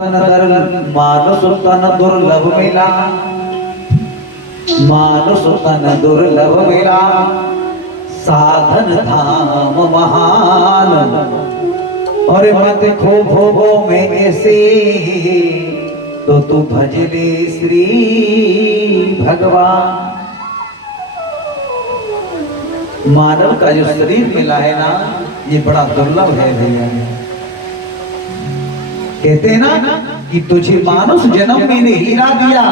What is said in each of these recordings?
मानुष तन दुर्लभ मिला, मानुष तन दुर्लभ मिला, साधन धाम महान। और मत खो भोगो में ऐसे, तो तू भज ले श्री भगवान। मानव का जो शरीर मिला है ना, ये बड़ा दुर्लभ है भैया। कहते हैं ना कि तुझे मानुष जन्म मैंने हीरा दिया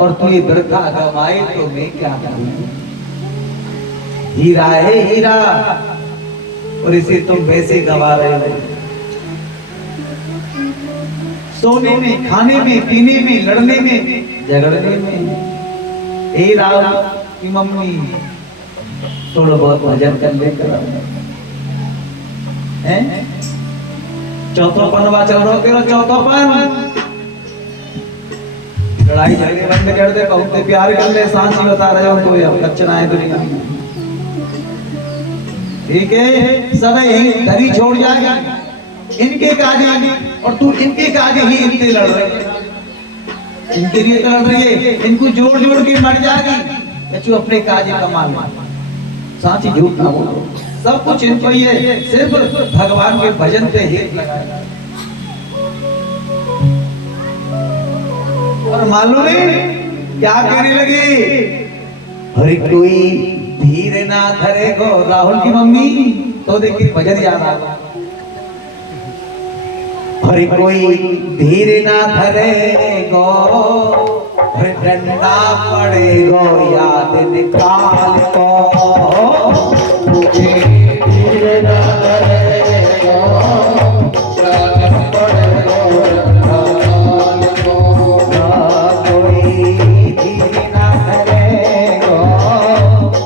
और तू ये वृथा गवाए तो मैं क्या करूं। हीरा है हीरा और इसे तुम वैसे गवा रहे हो। सोने में, खाने में, पीने में, लड़ने में, झगड़ने में। हे राम की मम्मी थोड़ा बहुत भजन कर लेकर हैं। चौथोपन चल रहा तेरा चौथोपन। लड़ाई झगड़े बंद कर दे, कहते प्यार कर ले, सांस ही बता रहे हो तो अब कच्चना है दुनिया में। ठीक है, सब यही धरी छोड़ जाएगा, इनके काजे और तू इनके काजे ही इनसे लड़ रहे, इनके लिए तो लड़ रही है। इनको जोड़ जोड़ के मर जाएगी, तू अपने काजे कमा ले। सांची झूठ ना बोलो, सब कुछ इनको ही है, सिर्फ भगवान के भजन पे हेत लगाया। और मालूम है क्या कहने लगे, अरे कोई धीरे ना धरे गो। राहुल की मम्मी तो देखिए भजन याद आ गया। अरे कोई धीरे ना धरे गो, अरे डंडा पड़े गो याद निकाल को। धीरे ना धरे गो, याद पड़े गो डंडा को। कोई धीरे ना धरे गो,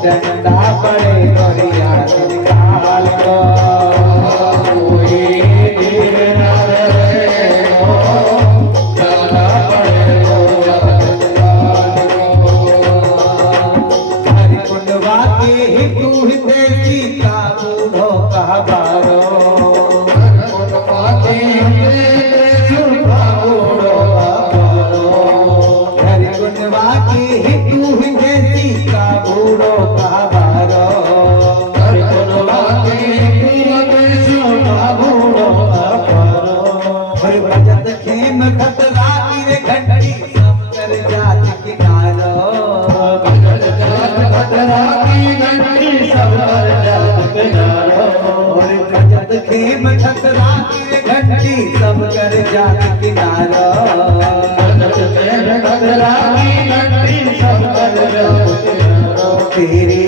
डंडा पड़े गो याद निकाल को। सब कर जात किनारा, तेरी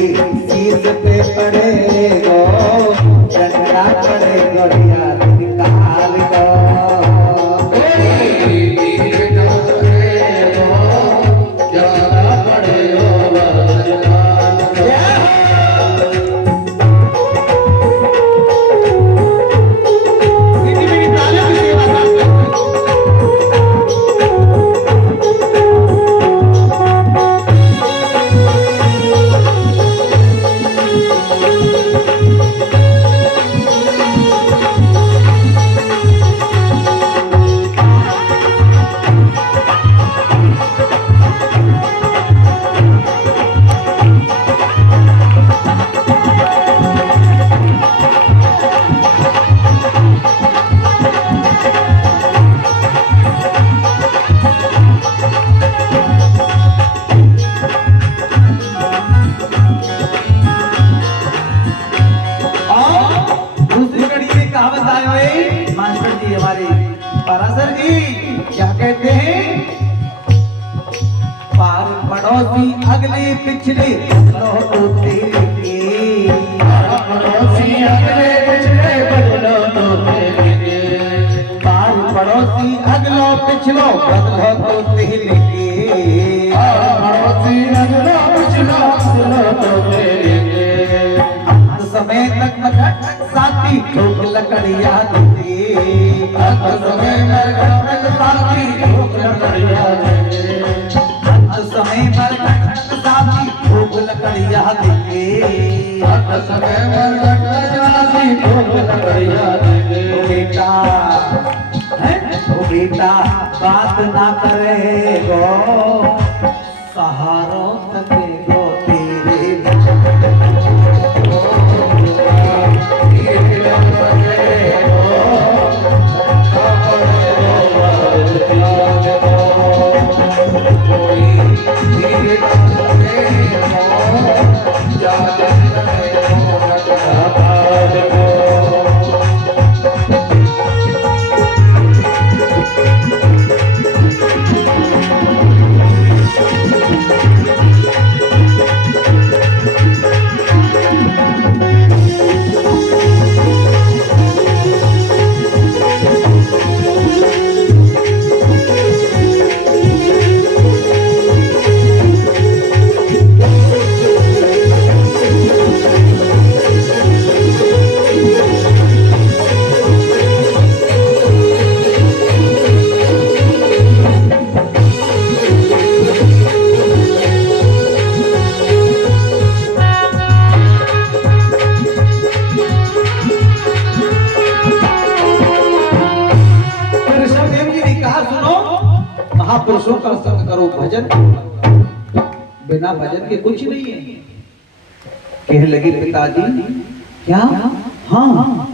शीश पे पड़ेगा डंडा पड़ेगा याद निकाल दो। पराशर जी क्या कहते हैं, पार पड़ोसी अगले पिछले बदलो तो तेरे के। पड़ोसी अगले पिछले बदलो तो तेरे के। पार पड़ोसी अगलो पिछलो बदलो तो तेरे के। पड़ोसी अगलो पिछलो बदलो तो तेरे के। अंत समय तक साथी ठोक लकड़िया दे, अंत समय तक साथी ठोक लकड़िया दे। अंत समय तक साथी ठोक लकड़िया दे, अंत समय तक साथी ठोक लकड़िया दे। बेटा है बेटा बात ना करे गो, सहारो तके गो तेरे महापुरुषों का संग करो भजन, बिना भजन के कुछ नहीं है। कहने लगे पिताजी क्या? हाँ,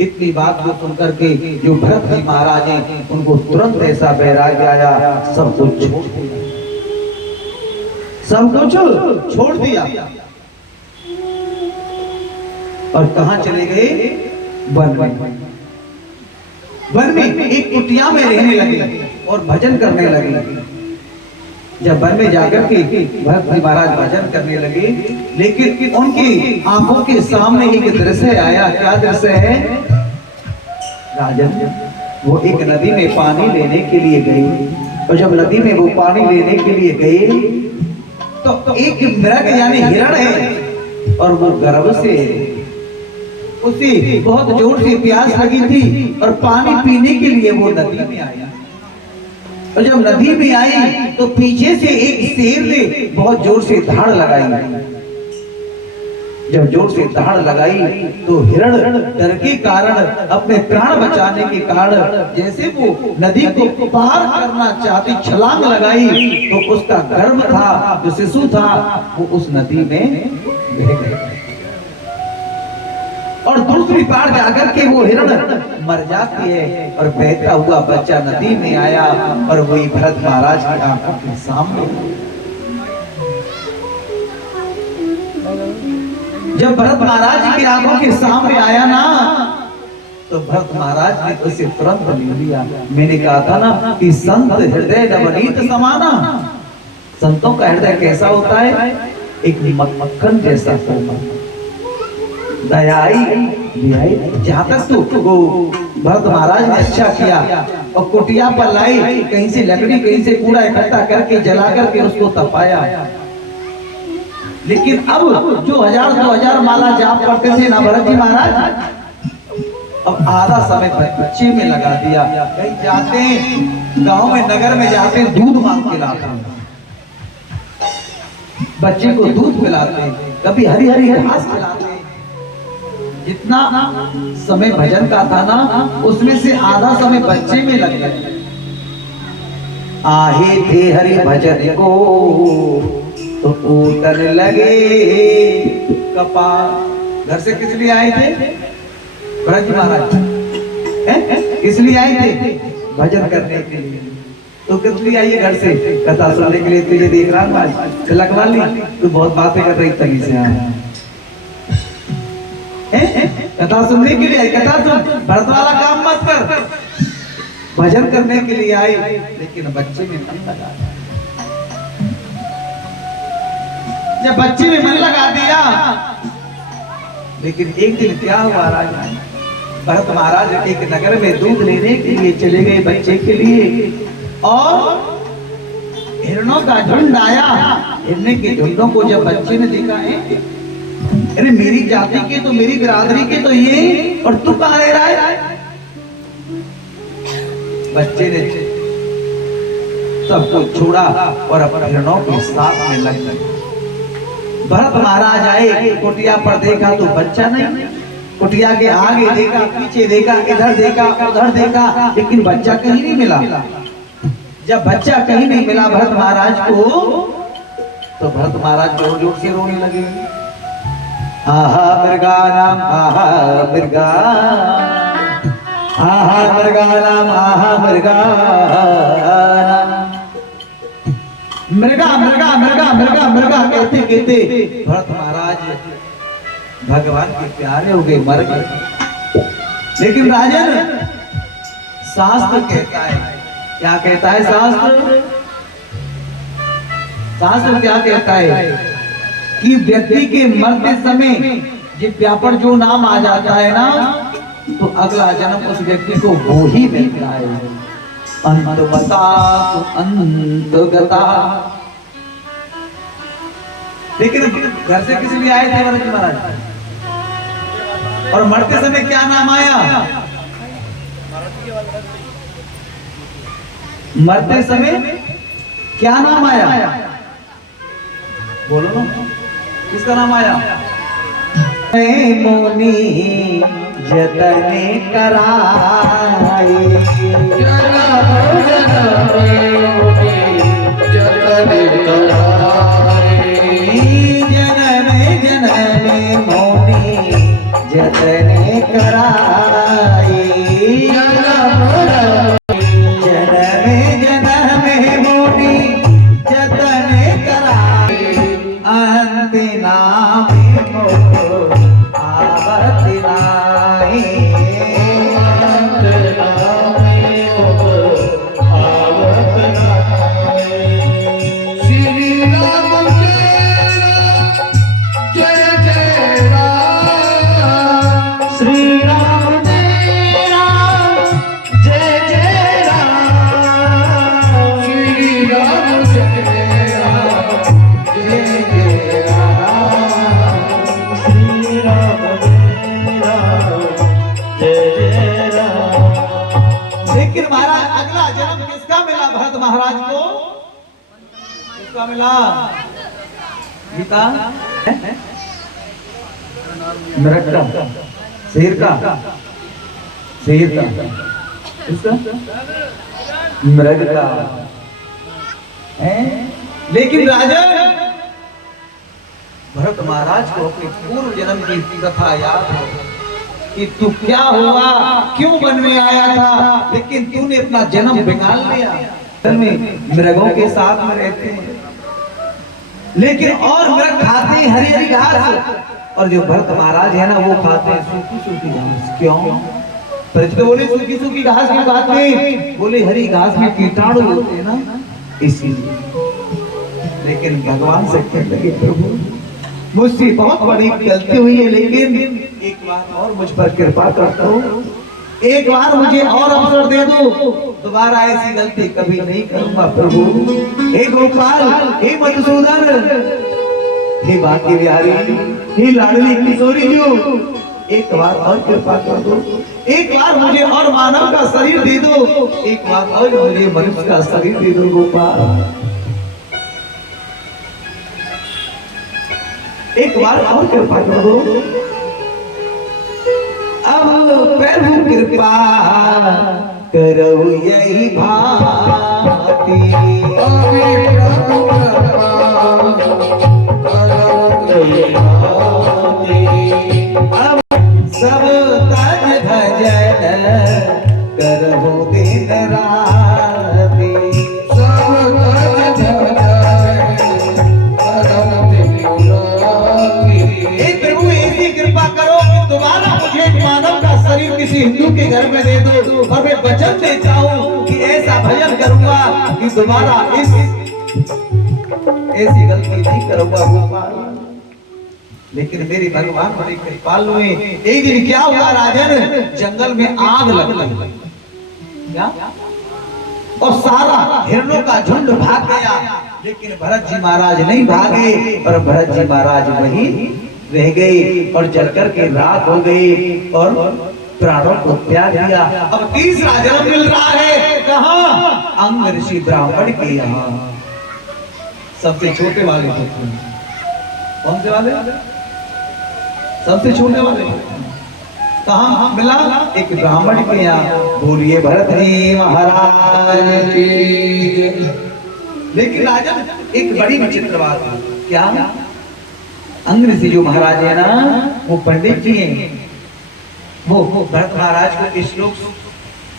इतनी बात को सुनकर के जो भरत जी महाराज हैं उनको तुरंत ऐसा वैराग्य आया, सब कुछ छोड़ दिया और कहां चले गए? वन में एक कुटिया में रहने लगे और भजन करने लगे। जब वन में जाकर के भरत जी महाराज भजन करने लगे, लेकिन उनकी आंखों के सामने एक दृश्य आया। क्या दृश्य है? राजन वो एक नदी में पानी लेने के लिए गए, और जब नदी में वो पानी लेने के लिए गए तो एक मृग यानी हिरण है, और वो गर्भ से उसे बहुत जोर से प्यास लगी थी और पानी पीने के लिए वो नदी में आया। और जब नदी में आई तो पीछे से एक शेर ने बहुत जोर से धाड़ लगाई। जब जोर से धाड़ लगाई तो हिरण डर के कारण, अपने प्राण बचाने के कारण, जैसे वो नदी को पार करना चाहती, छलांग लगाई तो उसका गर्भ था, जो शिशु था, वो उस नदी में बह गया। और दूसरी बार जाकर के वो हिरण मर जाती है और बहता हुआ बच्चा नदी में आया और वही भरत महाराज की आंखों के सामने। जब भरत महाराज की आंखों के सामने आया ना, तो भरत महाराज ने उसे तुरंत ले लिया। मैंने कहा था ना कि संत हृदय नवनीत समाना। संतों का हृदय कैसा होता है? एक मक्खन जैसा होता है, दयाई। जहाँ तक तो वो भरत महाराज ने अच्छा किया और कुटिया पर लाई, कहीं से लकड़ी, कहीं से कूड़ा इकट्ठा करके जला करके उसको तपाया। लेकिन अब जो 1000-2000 माला जाप करते थे ना भरत जी महाराज, अब आधा समय बच्चे में लगा दिया। कहीं जाते हैं गांव में, नगर में जाते हैं, दूध मांग के लाते हैं, बच्चे को दूध पिलाते हैं, कभी हरी हरी घास खिलाते हैं। जितना समय भजन का था ना, उसमें से आधा समय बच्चे में लग गया। आहे थे हरि भजन को तो कूटन लगे कपाल। घर से किस लिए आए थे भरत जी महाराज? किस लिए आए थे? भजन करने के लिए। तो किस लिए आइए घर से? कथा सुनने के लिए। तुझे देख रहा हूँ तिलक वाली, तू बहुत बातें कर रही तभी से। कथा सुनने के लिए आई, कथा सुन, भरत वाला काम मत कर, भजन करने के लिए आई। लेकिन बच्चे में मन लगा, जब बच्चे में मन लगा दिया, लेकिन एक दिन क्या हुआ राजा? भरत महाराज एक नगर में दूध लेने के लिए चले गए बच्चे के लिए, और हिरणों का झुंड आया। हिरने के झुंडों को जब बच्चे ने देखा, अरे मेरी जाति के तो, मेरी बिरादरी के तो ये, और तू कहां रह रहा है? बच्चे ने सबको छोड़ा और अपने हिरणों के साथ में लग गए। भरत महाराज आए, कुटिया पर देखा तो बच्चा नहीं, कुटिया के आगे देखा, पीछे देखा, इधर देखा, उधर देखा, लेकिन बच्चा कहीं नहीं मिला। जब बच्चा कहीं नहीं मिला भरत महाराज को, तो भरत महाराज जोर जोर से रोने लगे। आहा मृगा नाम, आहा मृगा, आहा मृगा नाम, आहा मृगा नाम। मृगा मृगा मृगा मृगा मृगा कहते कहते भरत महाराज भगवान के प्यारे हो गए, मर गए। लेकिन राजन, शास्त्र कहता है, क्या कहता है शास्त्र? शास्त्र क्या कहता है कि व्यक्ति के मरते समय जित्या पर जो नाम आ जाता है ना, तो अगला जन्म उस व्यक्ति को वो ही मिलता है। अंतमता अंतगता। लेकिन घर से किस लिए आए थे भरत जी महाराज? और मरते समय क्या नाम आया? मरते समय क्या नाम आया? बोलो ना, किसका नाम आया? मोनी जतने कराए, जतने कराए, जनमे जनमे मोनी जतने कराए, जनमे जनमे मोनी जतने कराए, अंति नाम आवति नाई, अंति नाम आवति नाई। श्री राम जय जय राम, श्री राम जय राम, जय जय राम, श्री राम जय राम, जय जय राम, श्री राम जय राम, जय जय राम। लेकिन महाराज अगला जन्म किसका मिला भरत महाराज को? किसका मिला? गीता मृग का, शेर का, शेर का, किसका? मृग का है। लेकिन राजा भरत महाराज को अपने पूर्व जन्म की कथा याद है कि तू क्या हुआ, क्यों वन में आया था, लेकिन तूने अपना जन्म बिगाड़ लिया। में मृगों के साथ में रहते हैं, लेकिन और मृग खाते हैं हरी हरी घास, और जो भरत महाराज है ना वो खाते हैं सूखी सूखी घास। क्यों? परिचित बोले सूखी सूखी घास की बात नहीं, बोले हरी घास में कीटाणु होते हैं ना, इसीलिए। लेकिन भगवान से कहने लगे प्रभु मुझसे बहुत बड़ी गलती हुई है, लेकिन एक बार और मुझ पर कृपा करता हूँ, एक बार मुझे और अवसर दे दो, दोबारा ऐसी गलती कभी नहीं करूंगा प्रभु। हे गोपाल, हे मधुसूदन, हे बांके बिहारी, हे लाडली किशोरी जो, एक बार और कृपा कर दो, एक बार मुझे और मानव का शरीर दे दो, एक बार और मुझे मनुष्य का शरीर दे दो गोपाल, एक बार और कृपा कर दो। अब प्रभु कृपा करो यही भांति, अब सब तज भजन करहु दिन राति, सब तज भजन करहु दिन राति। हे प्रभु ऐसी कृपा करो कि दोबारा मुझे मानव का शरीर किसी हिंदू के घर में दे दो, और मैं वचन देता हूँ कि ऐसा भजन करूंगा कि दोबारा ऐसी गलती नहीं करूंगा गोपाल। लेकिन मेरे भगवान बड़े कृपालु हुए। एक दिन क्या हुआ राजन, जंगल में आग लग गई, क्या? और सारा हिरणों का झुंड भाग गया, लेकिन भरत जी महाराज नहीं भागे, और भरत जी महाराज वहीं रह गए और जलकर के राख हो गए और प्राणों को त्याग दिया। अब तीसरा जन्म मिल रहा है, कहाँ? अंग ऋषि ब्राह्मण के यहाँ, सबसे छोटे वाले पुत्र। कौन से वाले? सबसे छोटे वाले। कहाँ मिला? एक ब्राह्मण के यहाँ। बोलिए भरत जी महाराज की। लेकिन राजन एक बड़ी विचित्र बात है। क्या? अंग ऋषि जो महाराज है ना, वो पंडित जी हैं। वो भरत महाराज को श्लोक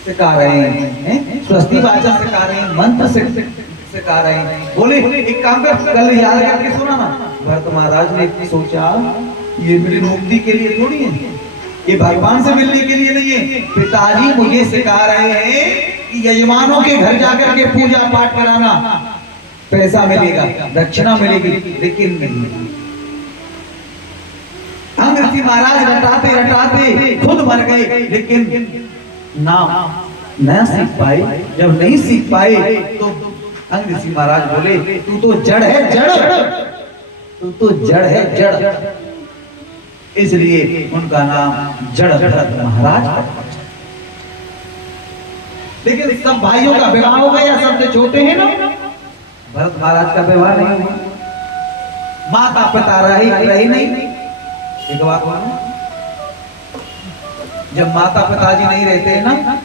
सिखा रहे हैं, स्वस्ति वाचन सिखा रहे हैं, मंत्र सिखा रहे हैं। बोले एक काम कर, कल याद करके सुना ना। भरत महाराज ने सोचा ये मेरी मुक्ति के लिए थोड़ी है, ये भगवान से मिलने के लिए नहीं है। पिताजी मुझे सिखा रहे हैं कि यजमानों के घर जाकर के पूजा पाठ कराना, पैसा मिलेगा, दक्षिणा मिलेगी। लेकिन नहीं, अंग ऋषि महाराज रटाते रटाते खुद मर गए, लेकिन न सीख पाए। जब नहीं सीख पाए तो अंग ऋषि महाराज बोले तू तो जड़ है, जड़, तू तो जड़ है, जड़। इसलिए उनका नाम जड़ भरत महाराज। लेकिन सब भाइयों का विवाह हो गया, सबसे छोटे हैं ना। भरत महाराज का विवाह नहीं हुआ, माता पिता रही नहीं। एक बात मानो, जब माता पिताजी नहीं रहते हैं ना,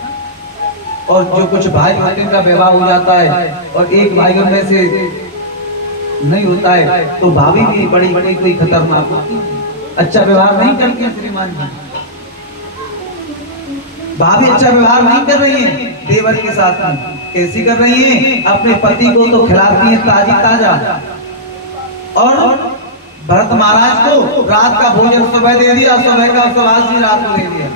और जो कुछ भाई होते हैं का विवाह हो जाता है और एक भाइयों में से नहीं होता है, तो भाभी भी बड़ी बड़ी कोई खतरनाक होती है, अच्छा व्यवहार नहीं करती है। श्रीमान जी, भाभी अच्छा व्यवहार नहीं कर रही है देवर के साथ में। कैसी कर रही है? अपने पति को तो खिलाती है ताजी ताजा, और भरत महाराज को रात का भोजन सुबह दे दिया, सुबह का उपवास रात को दे दिया।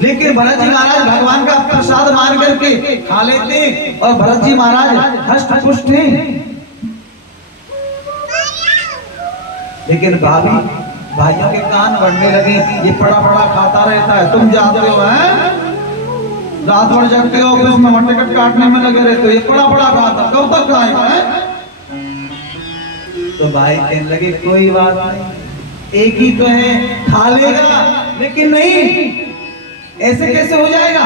लेकिन भरत जी महाराज भगवान का प्रसाद मान करके खा लेते, और भरत जी महाराज हष्ट पुष्ट थे। लेकिन भाइयों के कान बढ़ने लगे, ये पड़ा पड़ा खाता रहता है, तुम जाते हो हैं, रात भर जगते हो, ऑफिस में टिकट काटने में लगे रहते हो, ये पड़ा पड़ा खाता, कब तक खाएगा है? तो भाई कहने लगे कोई बात नहीं, एक ही तो है, खा लेगा। लेकिन नहीं, ऐसे कैसे हो जाएगा?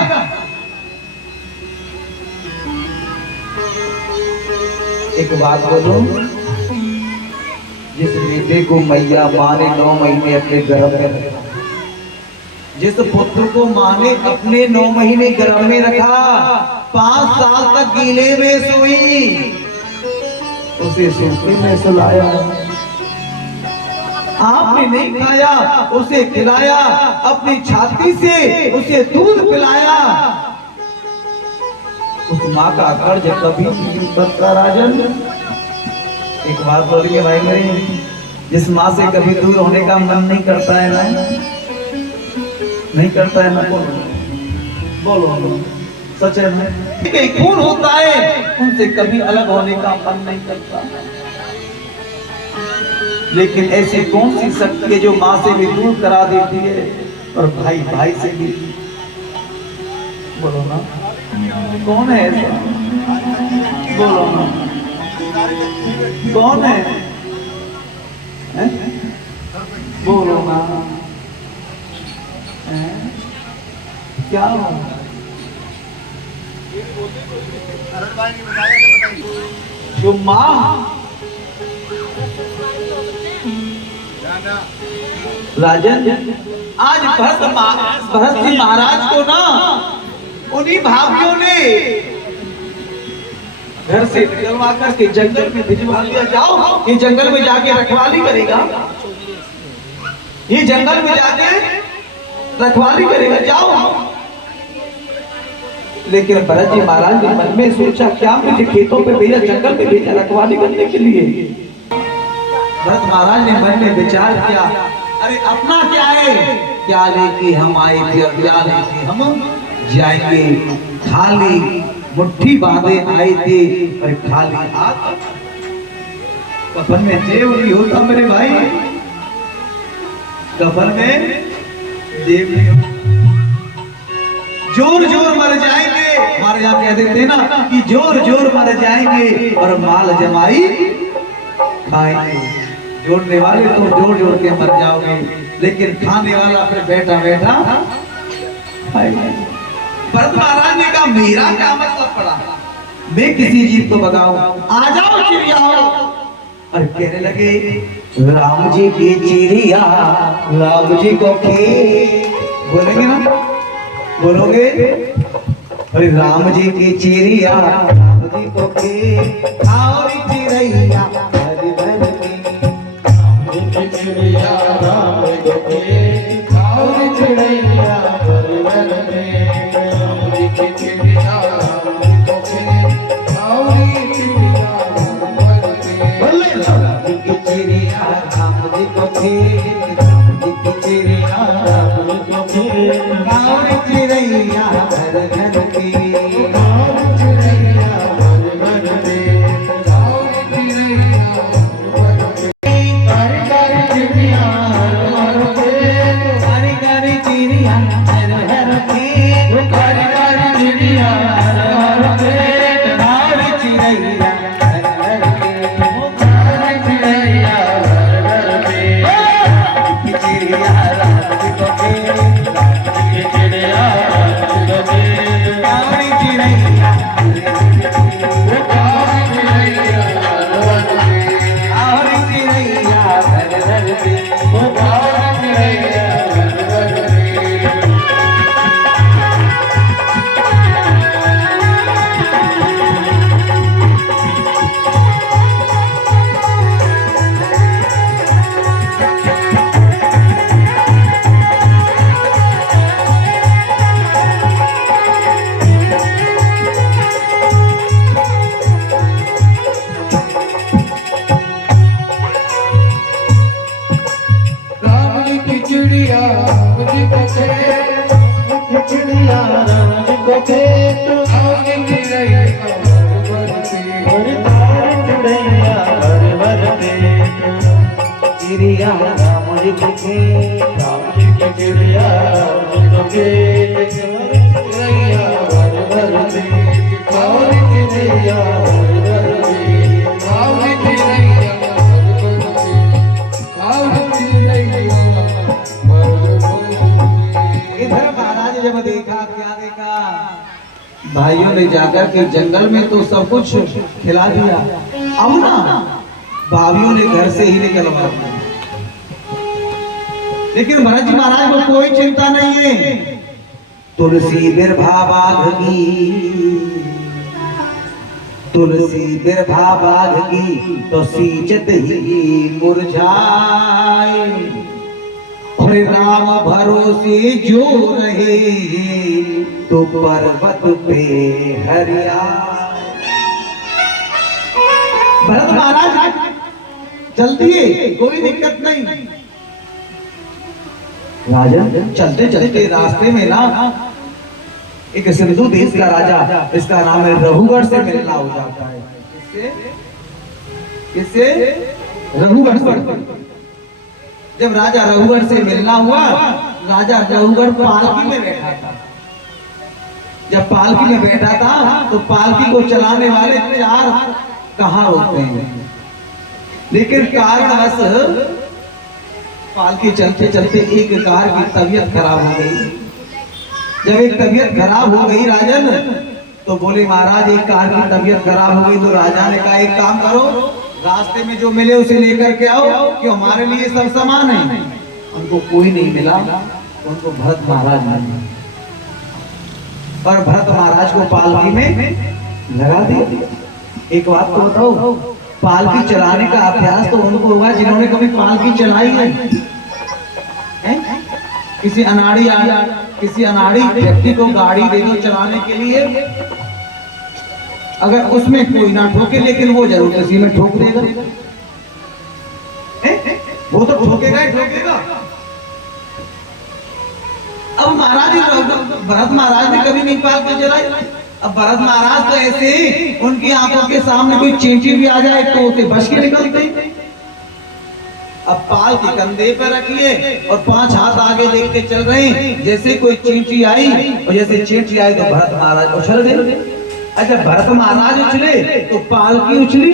एक बात बोलो, जिस बेटे को मैया माँ ने 9 महीने अपने गर्भ में रखा, जिस पुत्र को माँ ने अपने 9 महीने गर्भ में रखा, 5 साल तक गीले में सोई, उसे सूखे में सुलाया, आपने नहीं खाया, उसे खिलाया, अपनी छाती से उसे दूध पिलाया। उस माँ का कर्ज कभी नहीं उतरता राजन। एक बात बोलिए भाई मेरे, जिस माँ से कभी दूर होने का मन नहीं करता है ना, नहीं करता है ना, बोलो सच है ना? खून होता है, उनसे कभी अलग होने का मन नहीं करता। लेकिन ऐसी कौन सी शक्ति है जो माँ से भी दूर करा देती है और भाई भाई से भी? बोलो ना, कौन है ऐसा? बोलो ना, कौन है? बोलो ना, क्या जो माँ राजन, आज भरत जी महाराज को ना उन्हीं भाभियों ने घर से निकलवा करके जंगल में भिजवा दिया। जाओ, ये जंगल में जाके रखवाली करेगा, ये जंगल में जाके रखवाली करेगा, जाओ। लेकिन भरत जी महाराज ने मन में सोचा, क्या मुझे खेतों पे भेजा, जंगल में भेजा रखवाली करने के लिए? भरत महाराज ने मन में विचार किया, अरे अपना क्या है, क्या लेके हम आए थे और क्या लेके हम जाएंगे। खाली मुट्ठी बांधे आए थे और खाली हाथ, कफन में जेब नहीं होता मेरे भाई, कफन में जेब नहीं होता। जोर जोर मर जाएंगे, हमारे यहाँ कह देते हैं ना कि जोर जोर मर जाएंगे और माल जमाई खाएंगे। जोड़ने वाले तो जोर जोर के मर जाओगे, लेकिन खाने वाला फिर बैठा बैठा खाएगा। भरत महाराज ने कहा, मेरा क्या मतलब पड़ा, मैं किसी जीव को भगाऊं? आ जाओ चिड़ियाओं, और कहने लगे राम जी की चिड़िया राम जी को खेत, बोलेंगे ना, बोलोगे? अरे राम जी की चिड़िया राम जी को खेत, और चिड़ैया भर भर के, राम जी की चिड़िया राम जी को खेत, और चिड़ैया भर भर के, राम जी की चिड़िया राम जी को खेत, और चिड़ैया भर भर के, बोले राम जी की चिड़िया राम जी को खेत, राम जी की चिड़िया राम जी को खेत, और चिड़ैया भर भर के, चिड़िया राम जी को खेत, राम जी की चिड़िया राम जी को खेत, चिड़ैया भर भर के, और चिड़ैया भर भर के, और चिड़ैया भर भर के, और चिड़ैया भर भर के। इधर महाराज जब देखा, क्या देखा? भाइयों ने जाकर के जंगल में तो सब कुछ खिला दिया, अब ना भाइयों ने घर से ही निकलवा दिया। लेकिन भरत जी महाराज को कोई चिंता नहीं है। तुलसी बिरभा बाघ की, तुलसी बिरभा बाघ की, तो सींचत ही मुरझाए, और राम भरोसे जो रहे तो पर्वत पे हरियाए। भरत महाराज जल्दी है, कोई दिक्कत नहीं। राजन चलते चलते रास्ते में ना एक सिंधु देश का राजा, इसका नाम है रघुगढ़, से मिलना हो जाता है। किससे? रघुगढ़ से। जब राजा रघुगढ़ से मिलना हुआ, राजा रघुगढ़ पालकी में बैठा था। जब पालकी में बैठा था तो पालकी को चलाने वाले चार कहाँ रोकते हैं, लेकिन कारणवश पालकी चलते चलते एक कार की तबीयत खराब हो गई। जब एक तबीयत खराब हो गई राजन, तो बोले महाराज एक कार की तबीयत खराब हो गई। तो राजा ने कहा एक काम करो, रास्ते में जो मिले उसे लेकर के आओ, कि हमारे लिए सब सामान है। उनको कोई नहीं मिला, उनको भरत महाराज मिले, पर भरत महाराज को पालकी में लगा दिया। एक बात तो बताओ, पालकी चलाने का अभ्यास तो उनको होगा जिन्होंने कभी पालकी चलाई है? किसी अनाड़ी व्यक्ति को गाड़ी दे दो चलाने के लिए, अगर उसमें कोई ना ठोके, लेकिन वो जरूर किसी में ठोक देगा। वो तो ठोकेगा ही ठोकेगा। अब महाराज भरत महाराज ने कभी नहीं पालकी चलाई। अब भरत महाराज तो ऐसे उनकी आंखों के सामने कोई चींटी भी आ जाए तो उसे बच के निकलते। अब पाल के कंधे पर रखिए और 5 हाथ आगे देखते चल रहे हैं। जैसे कोई चींटी आई, और जैसे चींटी आई तो भरत महाराज उछल गए। अच्छा, भरत महाराज उछले तो पालकी उछली,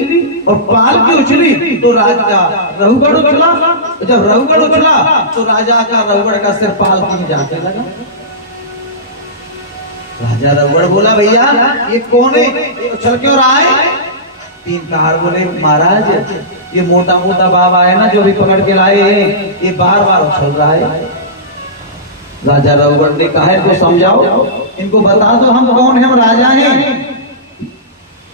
और पालकी उछली तो राजा रघुगढ़ उछला। जब रघुगढ़ उछला तो राजा का रघुगढ़ का सिर पालकी में जाके लगा। राजा रघुगढ़ बोला भैया ये कौन है, उछल क्यों रहा है? तीन कहार बोले महाराज ये मोटा मोटा बाबा है ना जो भी पकड़ के लाए हैं ये बार बार उछल रहा है। राजा रघुवर ने कहा है तो समझाओ, इनको बता दो हम कौन है, हम राजा हैं।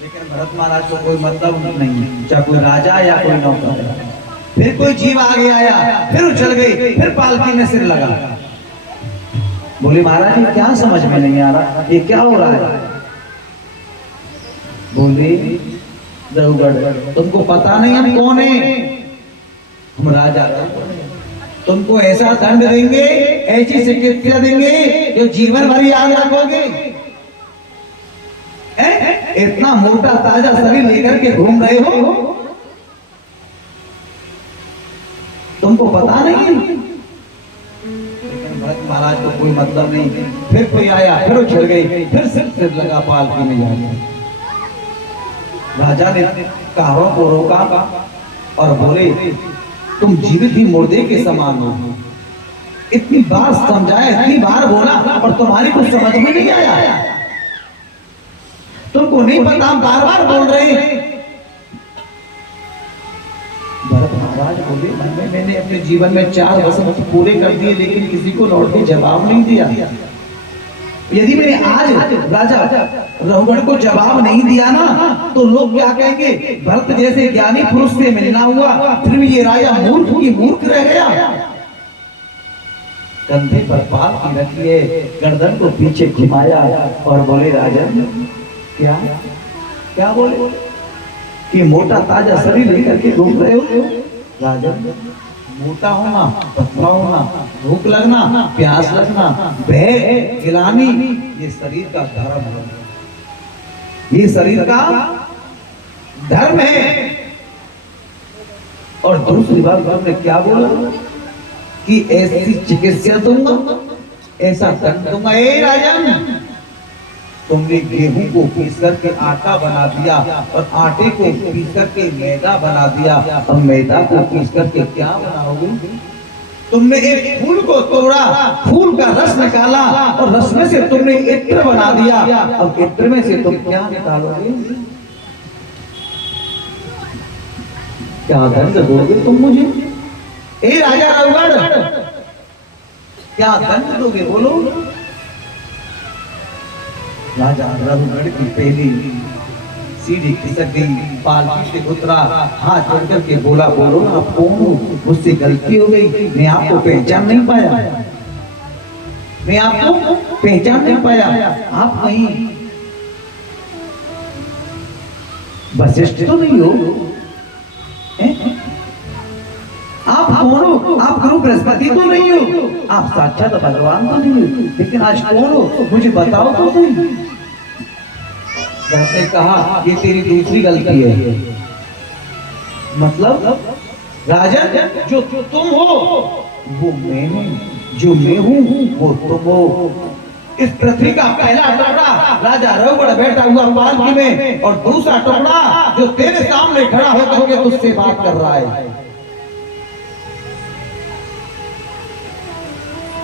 लेकिन भरत महाराज को कोई मतलब नहीं, चाहे कोई राजा या कोई नौकर है। फिर कोई जीव आगे आया, फिर उछल गई, फिर पालकी में सिर लगा। बोले महाराज ये क्या समझ में नहीं आ रहा, ये क्या हो रहा है। बोले रघुवर तुमको पता नहीं हम कौन है, हम राजा तुमको ऐसा दंड देंगे, ऐसी शिक्षा देंगे जो जीवन भर याद रखोगे। इतना मोटा ताजा शरीर लेकर के घूम रहे हो, तुमको पता नहीं। लेकिन भरत महाराज को कोई मतलब नहीं। फिर कोई आया, फिर उछल गई, फिर सिर लगा पालकी में जाके। राजा ने कारों को रोका और बोले तुम जीवित ही मुर्दे के समान हो। इतनी बार समझाया, इतनी बार बोला और तुम्हारी कुछ समझ में नहीं आया। तुमको नहीं पता हम बार बार बोल रहे हैं। भरत महाराज बोले मैंने अपने जीवन में 4 वसंत पूरे कर दिए लेकिन किसी को लौट के जवाब नहीं दिया। यदि मैंने आज राजा रघुवर को जवाब नहीं दिया ना तो लोग क्या कहेंगे, भरत जैसे ज्ञानी पुरुष से मिलना हुआ फिर भी ये राजा मूर्ख की मूर्ख रह गया। कंधे पर पालकी रखी है, गर्दन को पीछे घुमाया और बोले राजन क्या क्या बोले कि मोटा ताजा शरीर लेकर के घूम रहे हो। राजन मोटा होना, पतला होना, भूख लगना, प्यास लगना, भय गिलानी ये शरीर का धर्म है, ये शरीर का धर्म है। और दूसरी बात तुमने क्या बोला कि ऐसी चिकित्सा दूंगा, ऐसा दंड दूंगा। ए राजन तुमने गेहूं को पीस करके आटा बना दिया और आटे को पीस करके मैदा बना दिया, अब मैदा को पीस करके क्या बनाओगे। तुमने एक फूल को तोड़ा, फूल का रस निकाला और रस में से तुमने इत्र बना दिया, अब इत्र में से तुम क्या निकालोगे। क्या दंड दोगे तुम मुझे। ए राजा रघुवर क्या दंड दोगे बोलो। राजा रघुवर की पहली सीढ़ी खिसक गई, पालकी से उतरा, हाथ जोड़ करके बोला बोलो आप कौन हो, मुझसे गलती हो गई, मैं आपको पहचान नहीं पाया, मैं आपको पहचान नहीं पाया। आप कहीं वशिष्ठ तो नहीं हो, आप कौन हो, आप गुरु बृहस्पति तो नहीं हो, आप साक्षात भगवान तो नहीं हो, लेकिन आज कौन हो मुझे बताओ तो सही। ने कहा ये तेरी दूसरी गलती है। मतलब राजन जो तुम हो वो मैं हूं, जो मैं हूं वो तुम हो। इस पृथ्वी का पहला टुकड़ा राजा रघुवर बैठा हुआ पालकी में और दूसरा टुकड़ा जो तेरे सामने खड़ा होकर के तुझसे बात कर रहा है।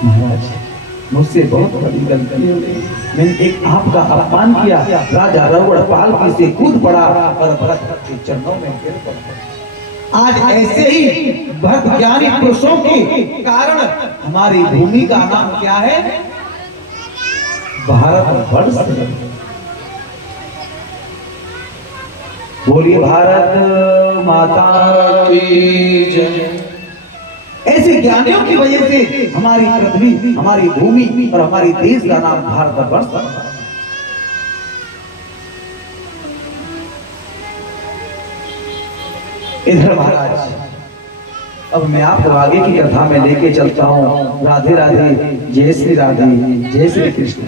महाराज मुझसे बहुत बड़ी गलती हो गई, मैंने एक आपका अपमान किया। राजा रघुवर पालकी से कूद पड़ा और भरत के चरणों में गिर पड़ा। आज ऐसे ही भक्त ज्ञानी पुरुषों के कारण हमारी भूमि का नाम क्या है, भारतवर्ष। बोलिए भारत माता की जय। ऐसे ज्ञानियों की वजह से हमारी पृथ्वी, हमारी भूमि और हमारी देश का नाम भारतवर्ष। इधर महाराज अब मैं आपको आगे की कथा में लेके चलता हूँ। राधे राधे, जय श्री राधे, जय श्री कृष्ण।